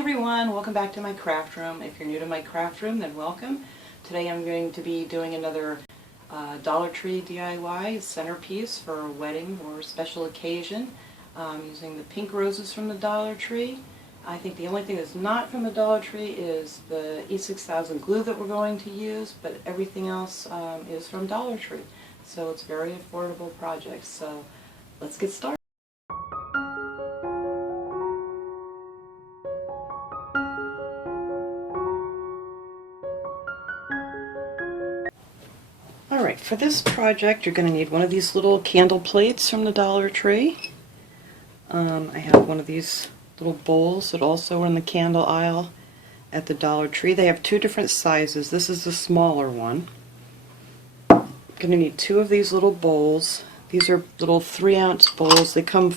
everyone, welcome back to my craft room. If you're new to my craft room, then welcome. Today I'm going to be doing another Dollar Tree DIY centerpiece for a wedding or special occasion, using the pink roses from the Dollar Tree. I think the only thing that's not from the Dollar Tree is the E6000 glue that we're going to use, but everything else is from Dollar Tree. So it's a very affordable project. So let's get started. Alright, for this project you're going to need one of these little candle plates from the Dollar Tree. I have one of these little bowls that also are in the candle aisle at the Dollar Tree. They have two different sizes. This is the smaller one. I'm going to need two of these little bowls. These are little 3-ounce bowls. They come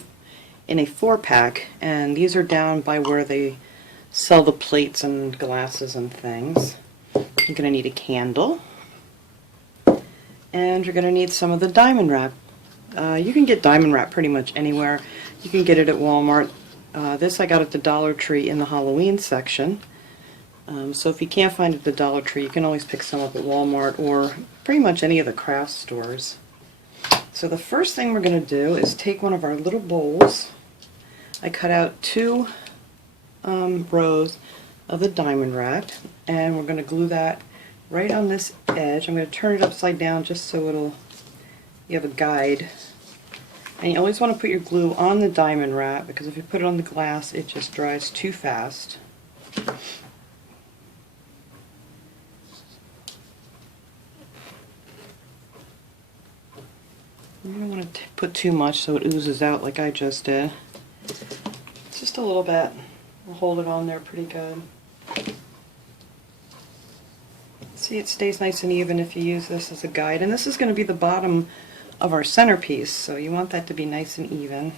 in a 4-pack, and these are down by where they sell the plates and glasses and things. You're going to need a candle. And you're going to need some of the diamond wrap. You can get diamond wrap pretty much anywhere. You can get it at Walmart. This I got at the Dollar Tree in the Halloween section. So if you can't find it at the Dollar Tree, you can always pick some up at Walmart or pretty much any of the craft stores. So the first thing we're going to do is take one of our little bowls. I cut out 2 rows of the diamond wrap, and we're going to glue that right on this edge. I'm going to turn it upside down just so you have a guide. And you always want to put your glue on the diamond wrap, because if you put it on the glass it just dries too fast. You don't want to put too much so it oozes out like I just did. Just a little bit. We'll hold it on there pretty good. See, it stays nice and even if you use this as a guide. And this is going to be the bottom of our centerpiece, so you want that to be nice and even.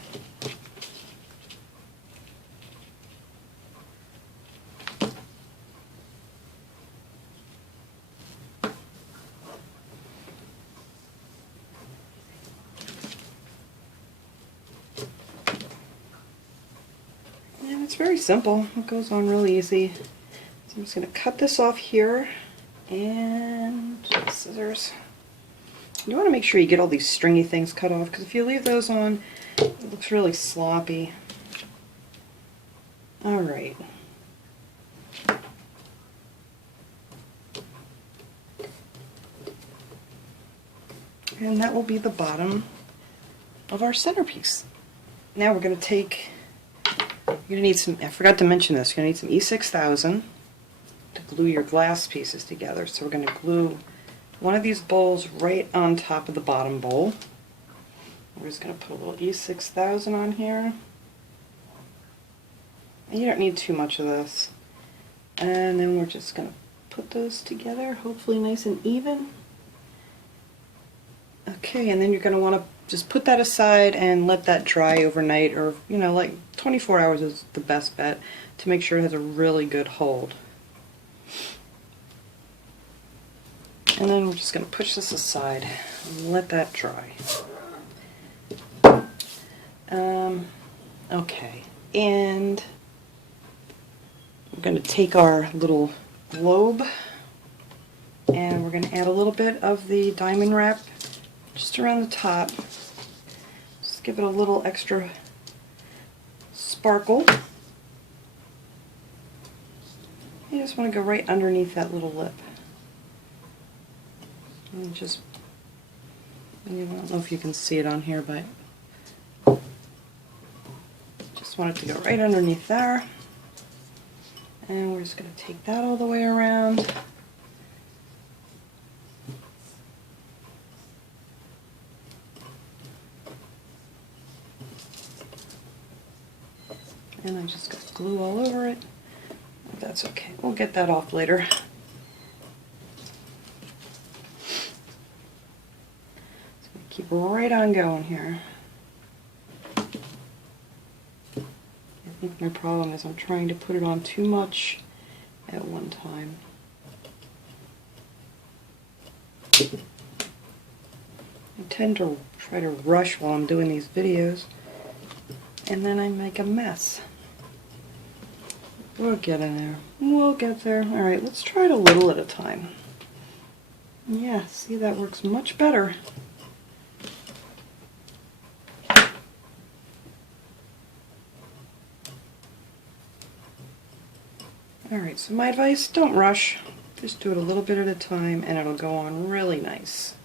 And it's very simple. It goes on real easy. So I'm just going to cut this off here. And scissors. You want to make sure you get all these stringy things cut off, because if you leave those on, it looks really sloppy. Alright. And that will be the bottom of our centerpiece. Now we're going to take, you're going to need some, I forgot to mention this, you're going to need some E6000 to glue your glass pieces together. So we're going to glue one of these bowls right on top of the bottom bowl. We're just going to put a little E6000 on here. And you don't need too much of this. And then we're just going to put those together, hopefully nice and even. Okay, and then you're going to want to just put that aside and let that dry overnight, or like 24 hours is the best bet to make sure it has a really good hold. And then we're just going to push this aside and let that dry. Okay, and we're going to take our little globe and we're going to add a little bit of the diamond wrap just around the top. Just give it a little extra sparkle. You just want to go right underneath that little lip. And just, I don't know if you can see it on here, but just want it to go right underneath there. And we're just going to take that all the way around. And I just got glue all over it. But that's okay. We'll get that off later. Keep right on going here. I think my problem is I'm trying to put it on too much at one time. I tend to try to rush while I'm doing these videos, and then I make a mess. We'll get in there. We'll get there. Alright, let's try it a little at a time. Yeah, see, that works much better. Alright, so my advice, don't rush. Just do it a little bit at a time and it'll go on really nice.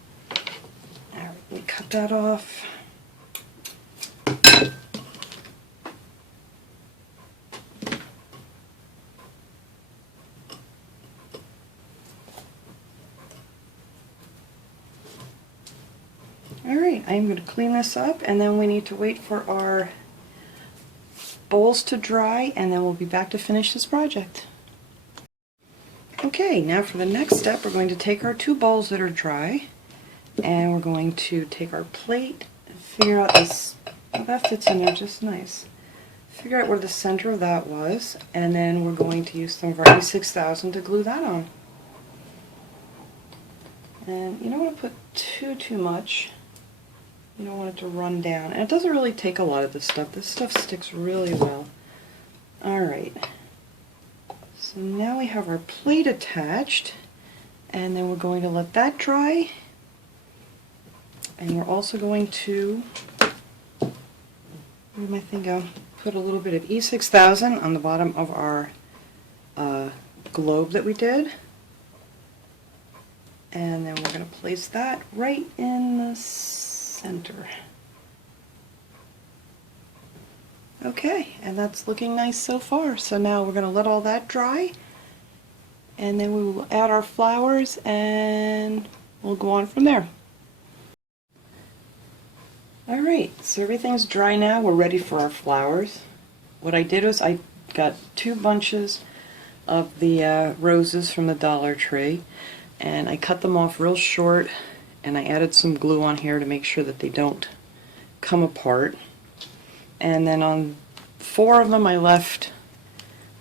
Alright, let me cut that off. Alright, I'm going to clean this up and then we need to wait for our bowls to dry and then we'll be back to finish this project. Okay, now for the next step we're going to take our two bowls that are dry and we're going to take our plate and figure out this, oh, that fits in there just nice. Figure out where the center of that was and then we're going to use some of our E6000 to glue that on. And you don't want to put too much. You don't want it to run down. And it doesn't really take a lot of this stuff. This stuff sticks really well. Alright. So now we have our plate attached. And then we're going to let that dry. And we're also going to, where did my thing go? Put a little bit of E6000 on the bottom of our globe that we did. And then we're going to place that right in the center. Okay, and that's looking nice so far. So now we're going to let all that dry and then we will add our flowers and we'll go on from there. Alright, so everything's dry now. We're ready for our flowers. What I did was I got 2 bunches of the roses from the Dollar Tree and I cut them off real short and I added some glue on here to make sure that they don't come apart. And then on 4 of them I left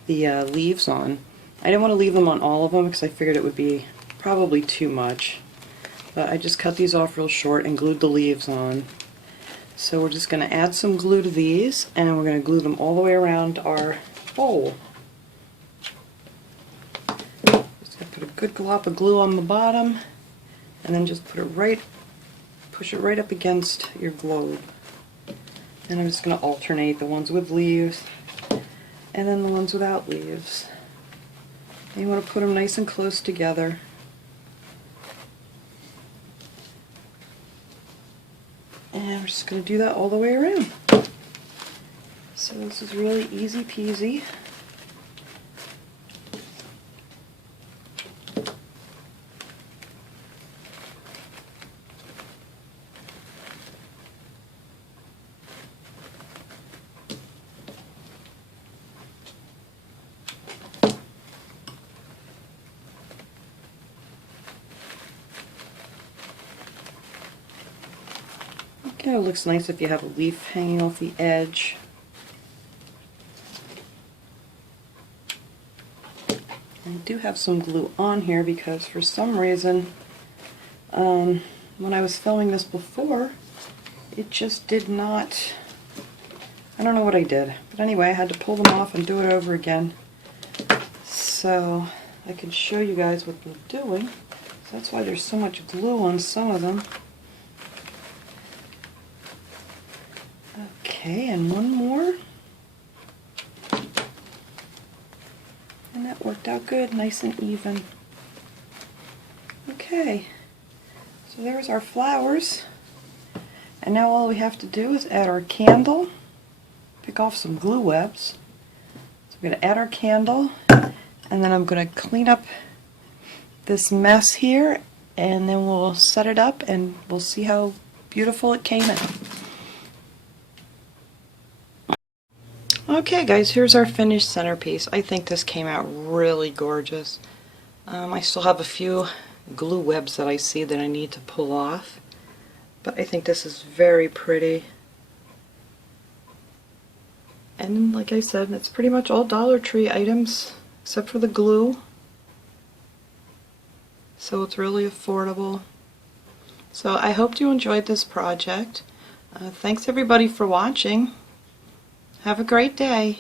the leaves on. I didn't want to leave them on all of them because I figured it would be probably too much. But I just cut these off real short and glued the leaves on. So we're just going to add some glue to these and we're going to glue them all the way around our bowl. Just going to put a good glop of glue on the bottom and then just put it right, push it right up against your globe. And I'm just going to alternate the ones with leaves and then the ones without leaves. And you want to put them nice and close together. And we're just going to do that all the way around. So this is really easy peasy. Kind of looks nice if you have a leaf hanging off the edge. I do have some glue on here because for some reason when I was filming this before it just did not, I don't know what I did, but anyway I had to pull them off and do it over again so I can show you guys what I'm doing. So that's why there's so much glue on some of them. Okay, and one more. And that worked out good, nice and even. Okay, so there's our flowers. And now all we have to do is add our candle, pick off some glue webs. So I'm going to add our candle, and then I'm going to clean up this mess here, and then we'll set it up and we'll see how beautiful it came out. Okay guys, here's our finished centerpiece. I think this came out really gorgeous. I still have a few glue webs that I see that I need to pull off, but I think this is very pretty. And like I said, it's pretty much all Dollar Tree items except for the glue. So it's really affordable. So I hope you enjoyed this project. Thanks everybody for watching. Have a great day.